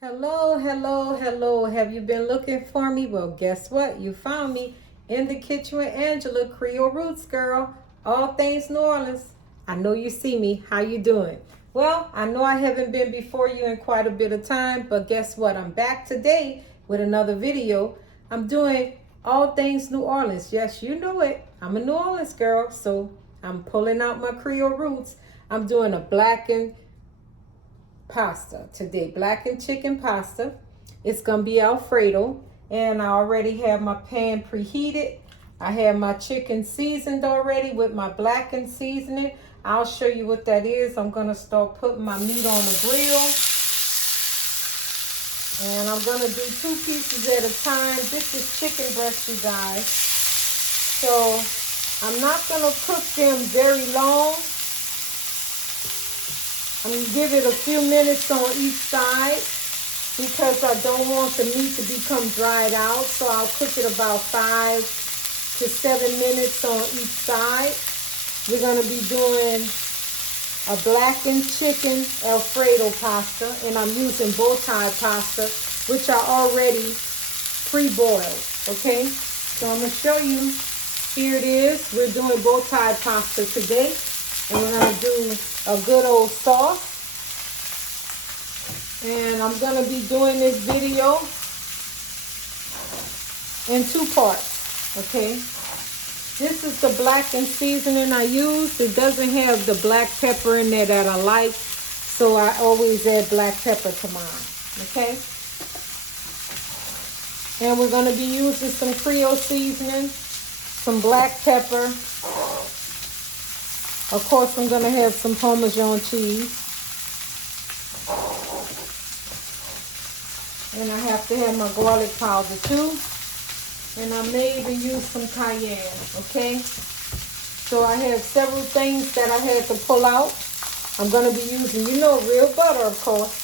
Hello, hello, hello. Have you been looking for me? Well, guess what? You found me in the kitchen with Angela, Creole Roots girl. All things New Orleans. I know you see me. How you doing? Well, I know I haven't been before you in quite a bit of time, but guess what? I'm back today with another video. I'm doing all things New Orleans. Yes, you know it. I'm a New Orleans girl, so I'm pulling out my Creole roots. I'm doing a blackened pasta today, blackened chicken pasta. It's gonna be Alfredo, and I already have my pan preheated. I have my chicken seasoned already with my blackened seasoning. I'll show you what that is. I'm gonna start putting my meat on the grill, and I'm gonna do 2 pieces at a time. This is chicken breast, you guys. So I'm not gonna cook them very long. I'm going to give it a few minutes on each side because I don't want the meat to become dried out. So I'll cook it about 5 to 7 minutes on each side. We're going to be doing a blackened chicken Alfredo pasta, and I'm using bow tie pasta, which I already pre-boiled, okay? So I'm going to show you. Here it is. We're doing bow tie pasta today, and we're going to do a good old sauce. And I'm going to be doing this video in 2 parts, okay? This is the blackened seasoning I use. It doesn't have the black pepper in there that I like, so I always add black pepper to mine, okay? And we're going to be using some Creole seasoning, some black pepper. Of course, I'm going to have some Parmesan cheese. And I have to have my garlic powder too. And I may even use some cayenne, okay? So I have several things that I had to pull out. I'm going to be using, real butter, of course.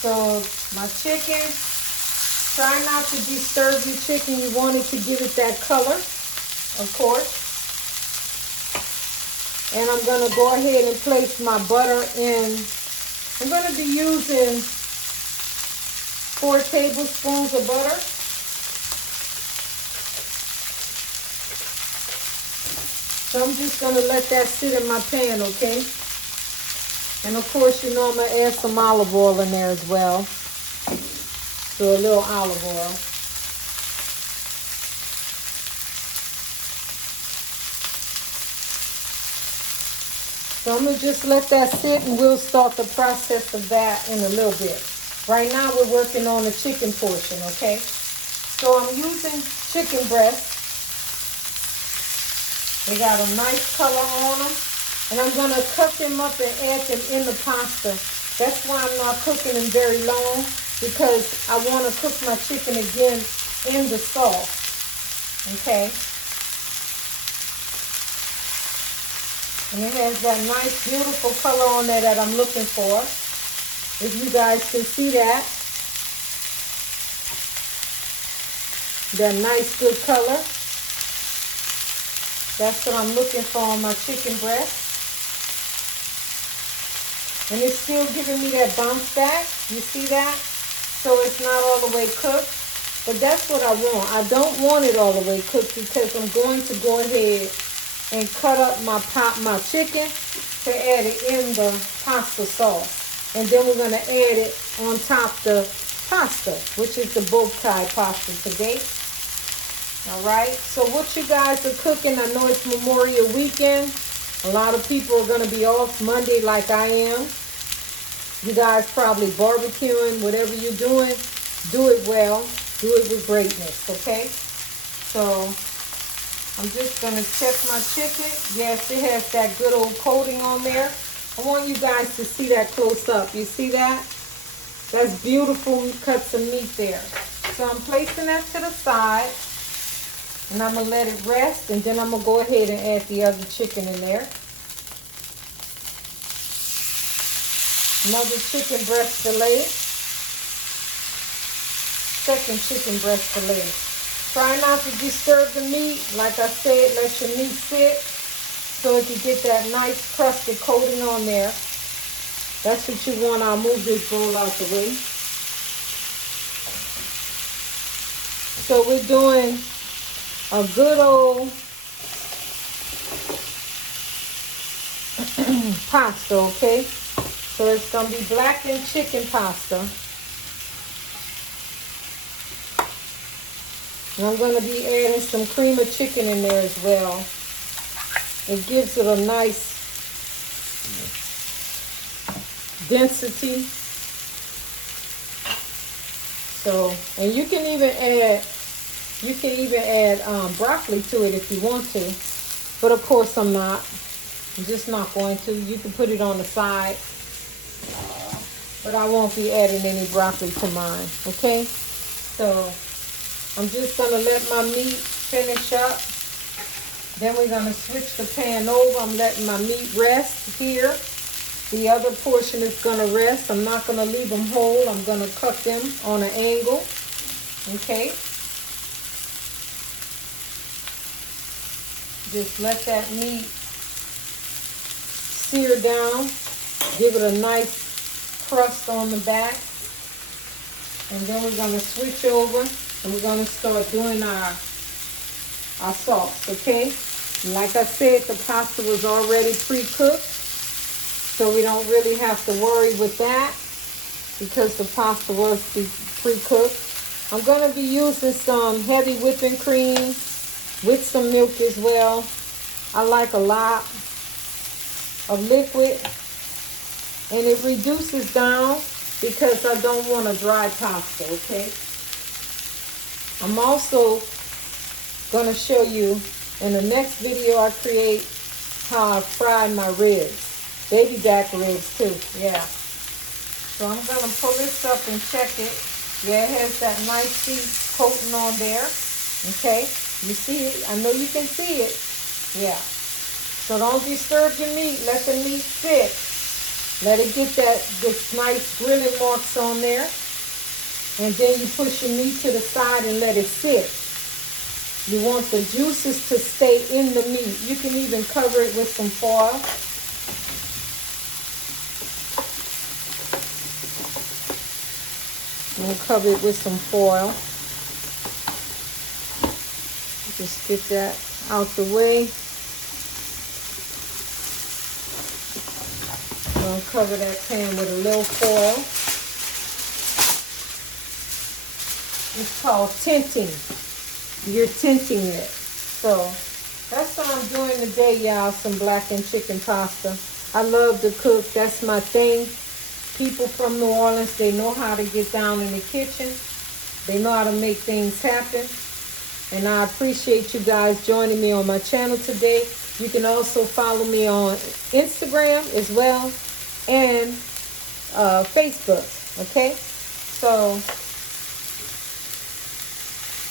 So my chicken, try not to disturb your chicken. You want it to give it that color, of course. And I'm going to go ahead and place my butter in. I'm going to be using 4 tablespoons of butter. So I'm just going to let that sit in my pan, okay? And of course, I'm going to add some olive oil in there as well. So a little olive oil. So I'm going to just let that sit, and we'll start the process of that in a little bit. Right now we're working on the chicken portion, okay? So I'm using chicken breast. They got a nice color on them. And I'm going to cut them up and add them in the pasta. That's why I'm not cooking them very long, because I want to cook my chicken again in the sauce, okay? And it has that nice, beautiful color on there that I'm looking for. If you guys can see that. That nice, good color. That's what I'm looking for on my chicken breast. And it's still giving me that bounce back. You see that? So it's not all the way cooked. But that's what I want. I don't want it all the way cooked, because I'm going to go ahead and cut up my chicken to add it in the pasta sauce. And then we're going to add it on top the pasta, which is the bow tie pasta today. All right. So what you guys are cooking, I know it's Memorial Weekend. A lot of people are going to be off Monday like I am. You guys probably barbecuing, whatever you're doing, do it well. Do it with greatness, okay? So I'm just going to check my chicken. Yes, it has that good old coating on there. I want you guys to see that close up. You see that? That's beautiful cuts of meat there. So I'm placing that to the side. And I'm going to let it rest. And then I'm going to go ahead and add the other chicken in there. Another chicken breast fillet. Second chicken breast fillet. Try not to disturb the meat. Like I said, let your meat sit so it can get that nice crusted coating on there. That's what you want. I'll move this bowl out the way. So we're doing a good old pasta, okay? So it's gonna be blackened chicken pasta. And I'm gonna be adding some cream of chicken in there as well. It gives it a nice density. So, and you can even add broccoli to it if you want to. But of course I'm not. I'm just not going to. You can put it on the side. But I won't be adding any broccoli to mine, okay? So I'm just gonna let my meat finish up. Then we're gonna switch the pan over. I'm letting my meat rest here. The other portion is gonna rest. I'm not gonna leave them whole. I'm gonna cut them on an angle, okay? Just let that meat sear down. Give it a nice crust on the back. And then we're gonna switch over and we're gonna start doing our sauce, okay? And like I said, the pasta was already pre-cooked, so we don't really have to worry with that because the pasta was pre-cooked. I'm gonna be using some heavy whipping cream with some milk as well. I like a lot of liquid, and it reduces down because I don't want a dry pasta, okay? I'm also gonna show you in the next video I create how I fry my ribs, baby back ribs too, yeah. So I'm gonna pull this up and check it. Yeah, it has that nice cheese coating on there, okay? You see it, I know you can see it, yeah. So don't disturb your meat, let the meat sit. Let it get this nice grilling marks on there. And then you push your meat to the side and let it sit. You want the juices to stay in the meat. You can even cover it with some foil. We'll cover it with some foil. Just get that out the way. I'll cover that pan with a little foil. It's called tinting. You're tinting it. So that's what I'm doing today, y'all. Some blackened chicken pasta. I love to cook. That's my thing. People from New Orleans, they know how to get down in the kitchen. They know how to make things happen. And I appreciate you guys joining me on my channel today. You can also follow me on Instagram as well and Facebook, okay? So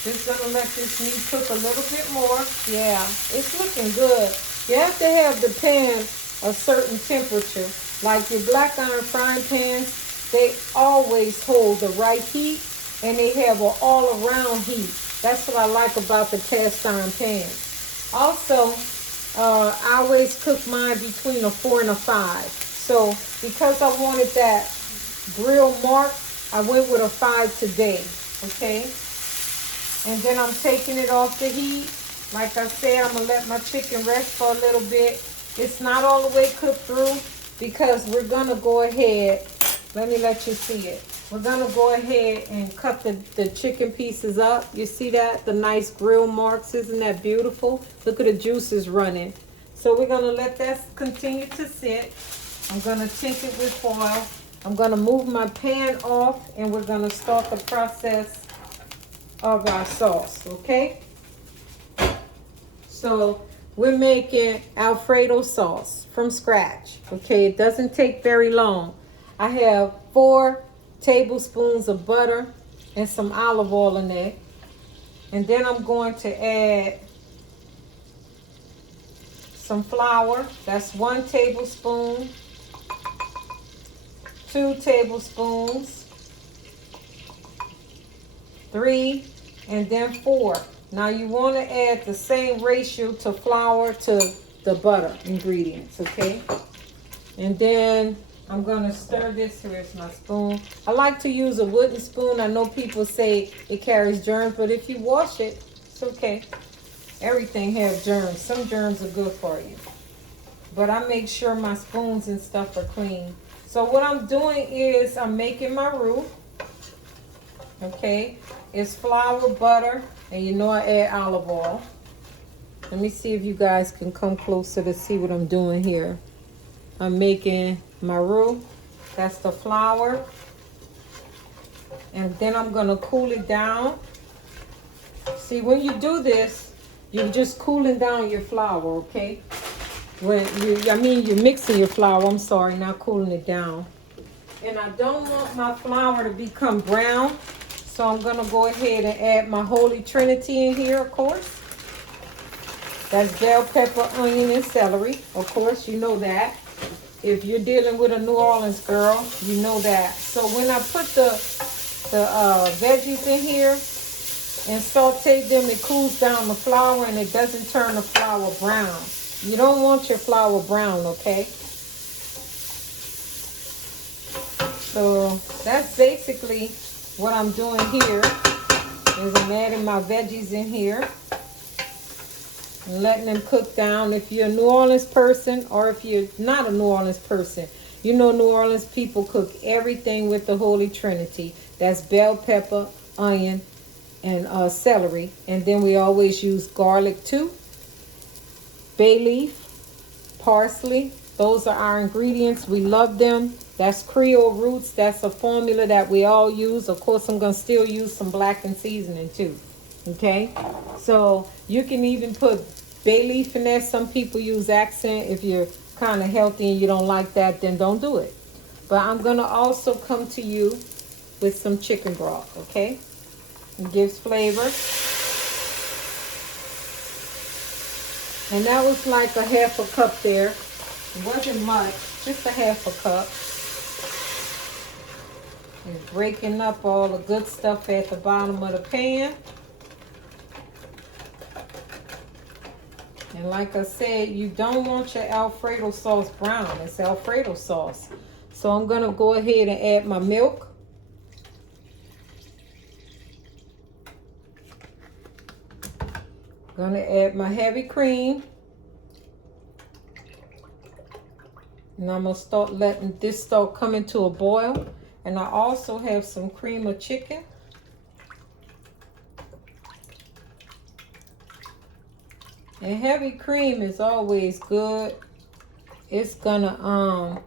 just gonna let this meat cook a little bit more. Yeah, it's looking good. You have to have the pan a certain temperature. Like your black iron frying pans, they always hold the right heat and they have an all-around heat. That's what I like about the cast iron pans. Also, I always cook mine between a 4 and a 5. So because I wanted that grill mark, I went with a 5 today, okay? And then I'm taking it off the heat. Like I said, I'm gonna let my chicken rest for a little bit. It's not all the way cooked through because we're gonna go ahead, let me let you see it. We're gonna go ahead and cut the chicken pieces up. You see that? The nice grill marks, isn't that beautiful? Look at the juices running. So we're gonna let that continue to sit. I'm gonna tint it with foil. I'm gonna move my pan off and we're gonna start the process of our sauce, okay? So we're making Alfredo sauce from scratch, okay? It doesn't take very long. I have 4 tablespoons of butter and some olive oil in it. And then I'm going to add some flour. That's 1 tablespoon, 2 tablespoons, 3, and then 4. Now you want to add the same ratio to flour to the butter ingredients, okay? And then I'm gonna stir this. Here's my spoon. I like to use a wooden spoon. I know people say it carries germs, but if you wash it, it's okay. Everything has germs. Some germs are good for you. But I make sure my spoons and stuff are clean. So what I'm doing is I'm making my roux. Okay, it's flour, butter, and you know I add olive oil. Let me see if you guys can come closer to see what I'm doing here. I'm making my roux. That's the flour. And then I'm gonna cool it down. See, when you do this, you're just cooling down your flour, okay? You're mixing your flour, I'm sorry, not cooling it down. And I don't want my flour to become brown, so I'm gonna go ahead and add my Holy Trinity in here, of course. That's bell pepper, onion, and celery. Of course, you know that. If you're dealing with a New Orleans girl, you know that. So when I put the veggies in here and saute them, it cools down the flour and it doesn't turn the flour brown. You don't want your flour brown, okay? So that's basically what I'm doing here. Is I'm adding my veggies in here and letting them cook down. If you're a New Orleans person or if you're not a New Orleans person, you know New Orleans people cook everything with the Holy Trinity. That's bell pepper, onion, and celery. And then we always use garlic too. Bay leaf, parsley. Those are our ingredients. We love them. That's Creole roots. That's a formula that we all use. Of course, I'm going to still use some blackened seasoning too. Okay? So you can even put bay leaf in there. Some people use accent. If you're kind of healthy and you don't like that, then don't do it. But I'm going to also come to you with some chicken broth. Okay? It gives flavor. And that was like a half a cup there. It wasn't much, just a half a cup. It's breaking up all the good stuff at the bottom of the pan. And like I said, you don't want your Alfredo sauce brown. It's Alfredo sauce. So I'm going to go ahead and add my milk. Gonna add my heavy cream. And I'm gonna start letting this start coming to a boil. And I also have some cream of chicken. And heavy cream is always good. It's gonna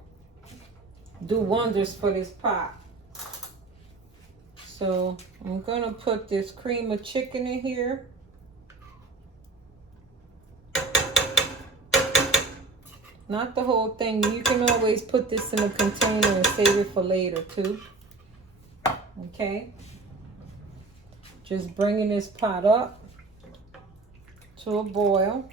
do wonders for this pot. So I'm gonna put this cream of chicken in here. Not the whole thing. You can always put this in a container and save it for later too. Okay. Just bringing this pot up to a boil.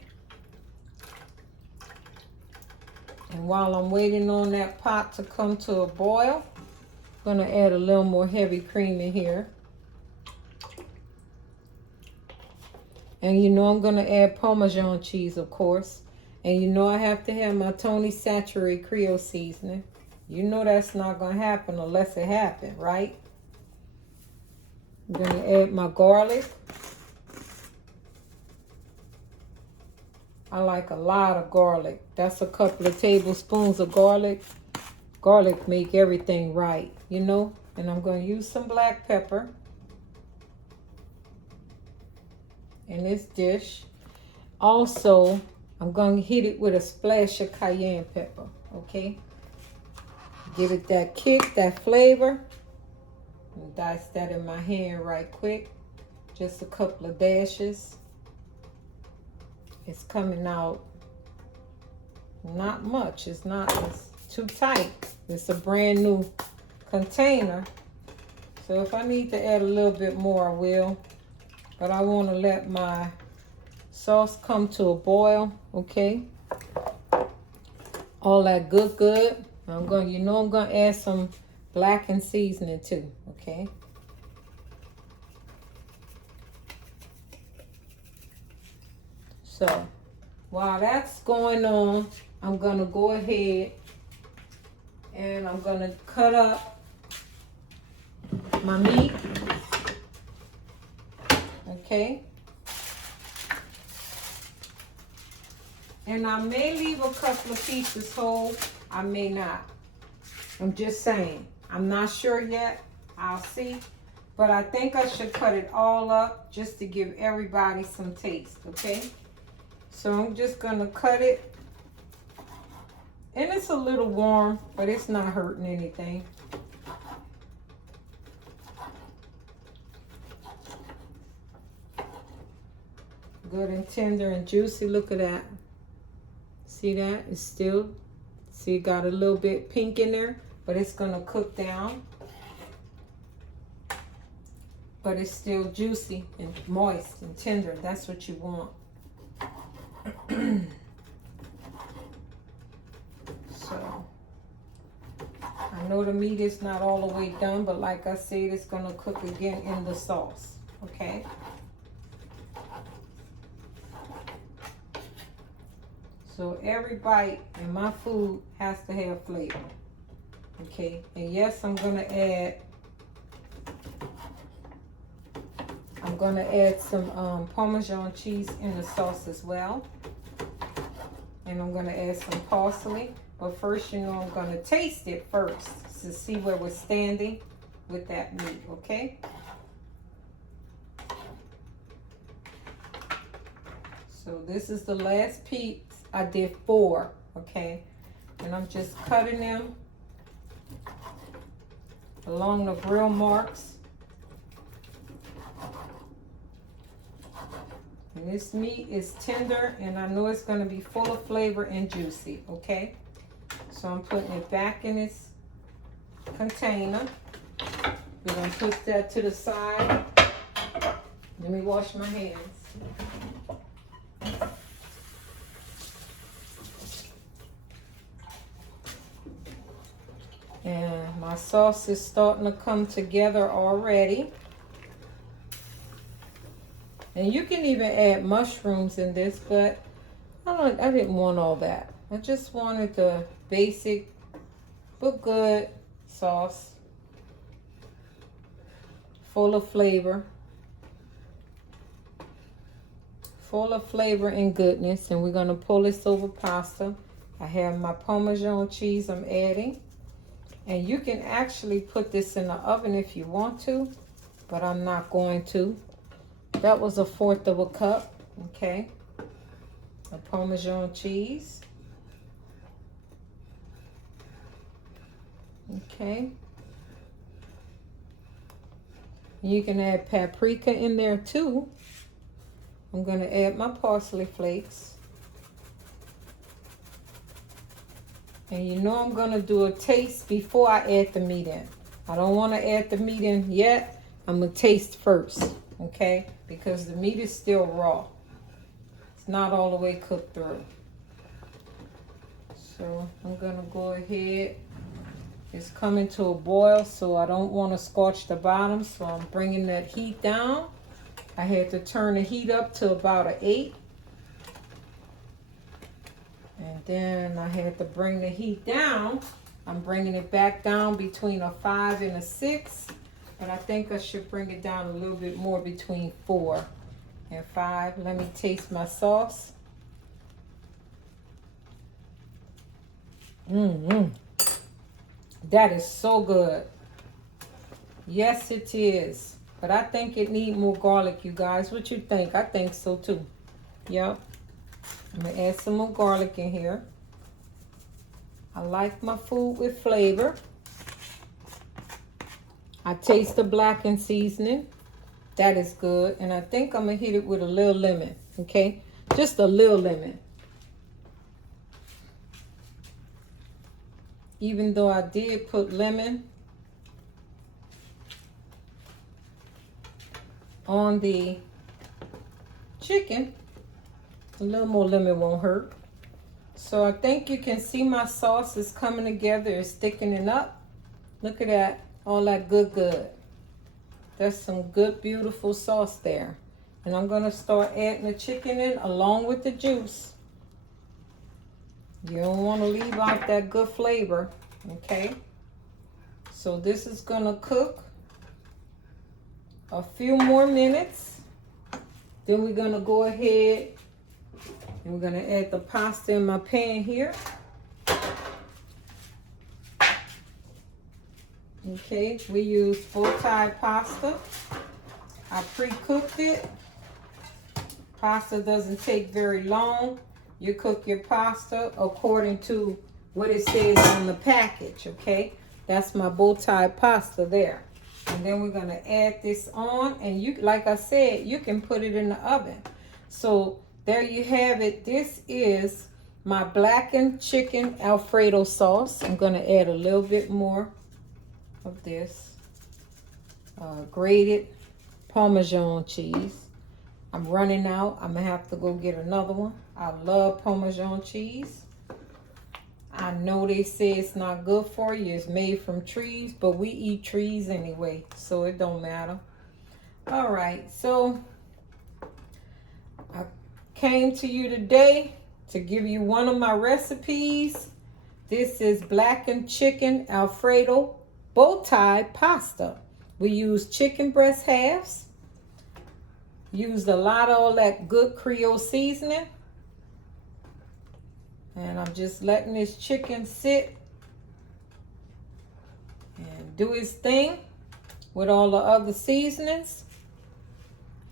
And while I'm waiting on that pot to come to a boil, I'm going to add a little more heavy cream in here. And you know I'm going to add Parmesan cheese, of course. And you know I have to have my Tony Saturated Creole seasoning. You know that's not going to happen unless it happens, right? I'm going to add my garlic. I like a lot of garlic. That's a couple of tablespoons of garlic. Garlic make everything right, you know? And I'm going to use some black pepper in this dish. Also, I'm going to hit it with a splash of cayenne pepper, okay? Give it that kick, that flavor. And dice that in my hand right quick. Just a couple of dashes. It's coming out not much. It's too tight. It's a brand new container. So if I need to add a little bit more, I will. But I want to let my sauce come to a boil, okay? All that good. I'm gonna add some blackened seasoning too, okay? So while that's going on, I'm gonna go ahead And I'm gonna cut up my meat. Okay. And I may leave a couple of pieces whole. I may not. I'm just saying. I'm not sure yet. I'll see. But I think I should cut it all up just to give everybody some taste, okay? So I'm just gonna cut it. And it's a little warm, but it's not hurting anything. Good and tender and juicy. Look at that. See that? It's still, see, it got a little bit pink in there, but it's gonna cook down. But it's still juicy and moist and tender. That's what you want. So, I know the meat is not all the way done, but like I said, it's gonna cook again in the sauce, okay? So every bite in my food has to have flavor, okay? And yes, I'm gonna add some Parmesan cheese in the sauce as well. And I'm gonna add some parsley. But first, you know, I'm gonna taste it first to see where we're standing with that meat, okay? So this is the last piece. I did 4, okay? And I'm just cutting them along the grill marks. And this meat is tender, and I know it's going to be full of flavor and juicy, okay? So I'm putting it back in its container. We're going to put that to the side. Let me wash my hands. And my sauce is starting to come together already. And you can even add mushrooms in this, but I didn't want all that. I just wanted the basic but good sauce, full of flavor and goodness. And we're gonna pull this over pasta. I have my Parmesan cheese I'm adding. And you can actually put this in the oven if you want to, but I'm not going to. That was 1/4 of a cup, okay? A Parmesan cheese. Okay. You can add paprika in there too. I'm going to add my parsley flakes. And you know I'm going to do a taste before I add the meat in. I don't want to add the meat in yet. I'm going to taste first, okay? Because the meat is still raw. It's not all the way cooked through. So I'm going to go ahead. It's coming to a boil, so I don't want to scorch the bottom. So I'm bringing that heat down. I had to turn the heat up to about an 8. And then I had to bring the heat down. I'm bringing it back down between a 5 and a 6. But I think I should bring it down a little bit more between 4 and 5. Let me taste my sauce. That is so good. Yes, it is. But I think it needs more garlic, you guys. What you think? I think so too. Yep. I'm going to add some more garlic in here. I like my food with flavor. I taste the blackened seasoning. That is good. And I think I'm going to hit it with a little lemon. Okay? Just a little lemon. Even though I did put lemon on the chicken, a little more lemon won't hurt. So I think you can see my sauce is coming together. It's thickening up. Look at that. All that good. That's some good, beautiful sauce there. And I'm going to start adding the chicken in along with the juice. You don't want to leave out that good flavor. Okay, so this is gonna cook a few more minutes. Then we're gonna go ahead and we're gonna add the pasta in my pan here. Okay, we use bow-tie pasta. I pre-cooked it. Pasta doesn't take very long. You cook your pasta according to what it says on the package, okay? That's my bow-tie pasta there. And then we're gonna add this on, and you, like I said, you can put it in the oven. So there you have it. This is my blackened chicken Alfredo sauce. I'm gonna add a little bit more of this grated Parmesan cheese. I'm running out. I'm gonna have to go get another one. I love Parmesan cheese. I know they say it's not good for you. It's made from trees, but we eat trees anyway, so it don't matter. All right, so I came to you today to give you one of my recipes. This is blackened chicken Alfredo bow-tie pasta. We use chicken breast halves. Used a lot of all that good Creole seasoning. And I'm just letting this chicken sit and do its thing with all the other seasonings.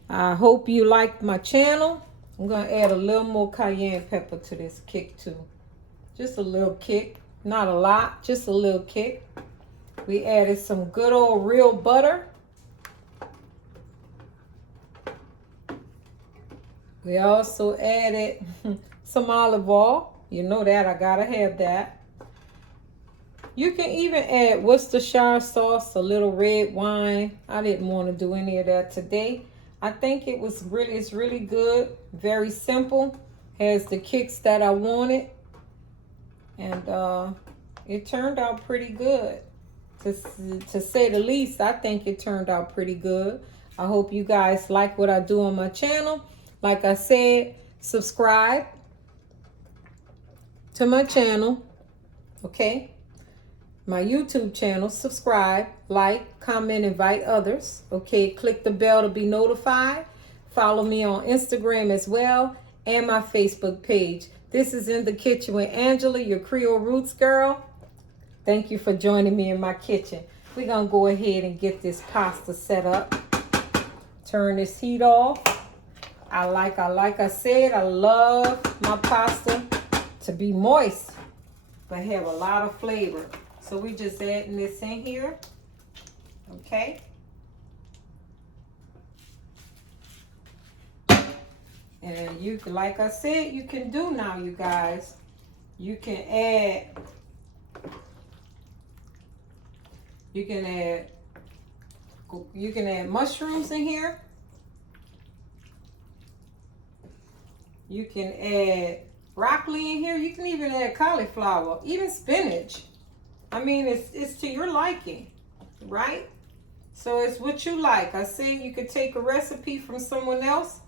I hope you liked my channel. I'm going to add a little more cayenne pepper to this kick too. Just a little kick. Not a lot, just a little kick. We added some good old real butter. We also added some olive oil. You know that, I gotta have that. You can even add Worcestershire sauce, a little red wine. I didn't want to do any of that today. I think it's really good. Very simple. Has the kicks that I wanted. And it turned out pretty good. To say the least, I think it turned out pretty good. I hope you guys like what I do on my channel. Like I said, subscribe to my channel, okay? My YouTube channel, subscribe, like, comment, invite others, okay? Click the bell to be notified. Follow me on Instagram as well, and my Facebook page. This is In the Kitchen with Angela, your Creole Roots girl. Thank you for joining me in my kitchen. We're gonna go ahead and get this pasta set up. Turn this heat off. Like I said, I love my pasta to be moist, but have a lot of flavor. So we just adding this in here, okay? And you can, like I said, you can do now, you guys. You can add mushrooms in here. You can add broccoli in here. You can even add cauliflower, even spinach. I mean, it's to your liking, right? So it's what you like. I say you could take a recipe from someone else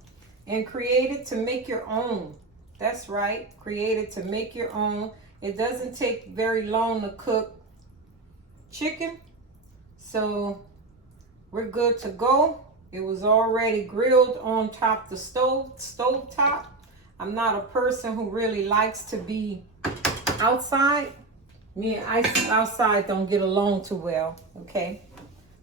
and create it to make your own. That's right. Create it to make your own. It doesn't take very long to cook chicken. So we're good to go. It was already grilled on top the stove top. I'm not a person who really likes to be outside. Me and outside don't get along too well, okay?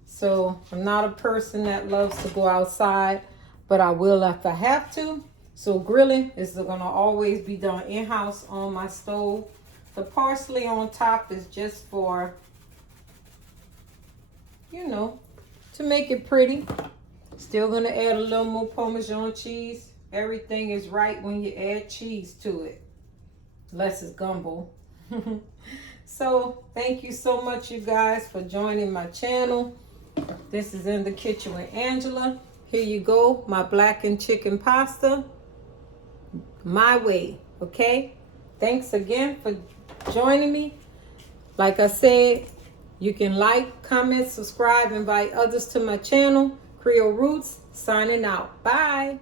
So I'm not a person that loves to go outside, but I will if I have to. So grilling is gonna always be done in-house on my stove. The parsley on top is just for, you know, to make it pretty. Still gonna add a little more Parmesan cheese. Everything is right when you add cheese to it, unless it's gumbo. So thank you so much, you guys, for joining my channel. This is In the Kitchen with Angela. Here you go, my blackened chicken pasta, my way, okay? Thanks again for joining me. Like I said, you can like, comment, subscribe, invite others to my channel. Creole Roots, signing out. Bye.